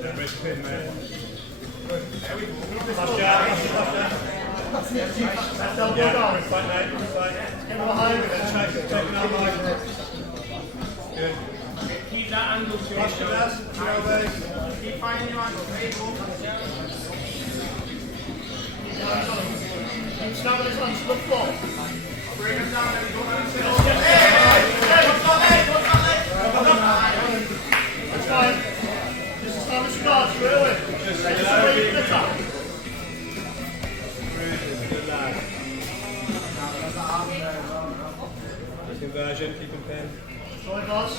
Pin, mate. There we go. Left jab. Left elbow down. Fight, mate. Fight. Get behind with it. Take an elbow. Good. Keep that angle to your shoulder. Keep finding your angle. There you go. Keep snapping his hands to the floor. Bring him down and go down. That's fine. This is how it starts, really. Just slowly the top. Good lad. Conversion, keep him pinned. Sorry, boss.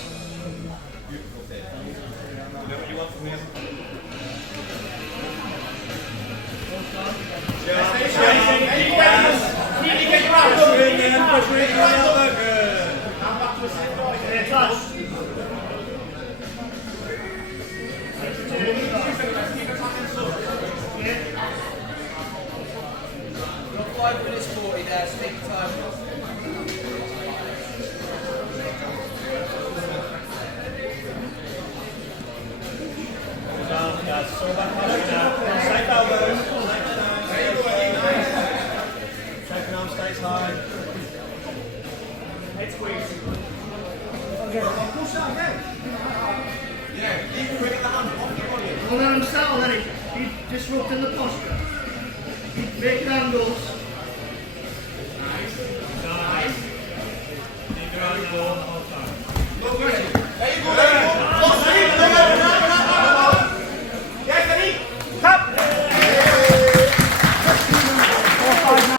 Beautiful pin. You know what you want from him? Got 5 minutes 40 there, speak time. So back now. Safe elbows. Second arm stays high. Head squeeze. Push that again. Yeah, keep bringing the hand off your body. Don't let him settle, Eddie. Keep disrupting the posture. Keep making angles. Nice. Keep your eye on the whole time.